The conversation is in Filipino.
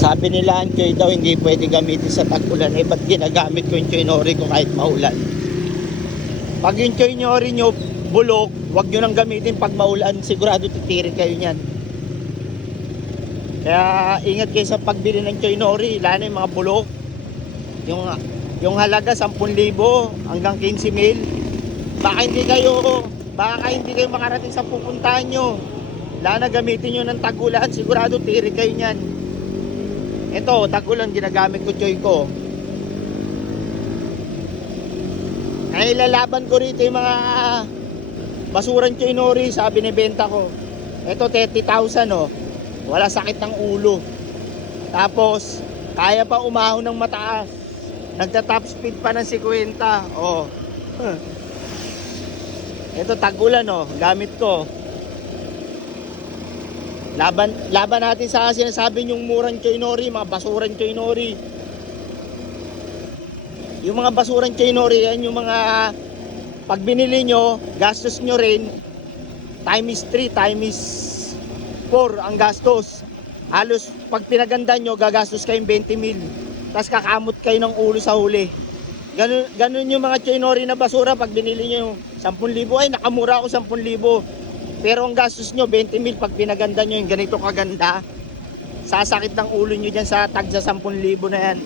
Sabi nila ang choy daw hindi pwede gamitin sa tag-ulan. Eh ba't ginagamit ko yung choy nori ko kahit maulan? Pag yung choy nori nyo bulok, wag nyo nang gamitin pag maulan. Sigurado titirik kayo nyan. Kaya ingat kayo sa pagbili ng choy nori. Lalo yung mga bulok. Yung halaga 10,000 hanggang 15,000. Baka hindi kayo makarating sa pupuntahan nyo. Lalo na gamitin nyo ng tag-ulan. Sigurado tirik kayo nyan. Ito, tag-ulan ginagamit ko choy ko. Ay lalaban ko rito yung mga basurang choy nori. Sabi ni benta ko, ito 30,000 oh. Wala sakit ng ulo. Tapos kaya pa umahon ng mataas. Nagta-top speed pa ng 50 oh. Ito tag-ulan oh, gamit ko. Laban natin sa sinasabi yung murang choy nori, mga basurang choy nori. Yung mga basurang choy nori, yan yung mga pag binili nyo, gastos nyo rin times 3, times 4 ang gastos. Halos pag pinaganda nyo, gagastos kayong 20,000. Tapos kakamot kayo ng ulo sa huli. Ganun yung mga choy nori na basura. Pag binili nyo 10,000, ay nakamura ako 10,000. Pero ang gastos nyo 20,000 pag pinaganda nyo yung ganito kaganda. Sasakit ng ulo nyo dyan sa tag sa 10,000 na yan.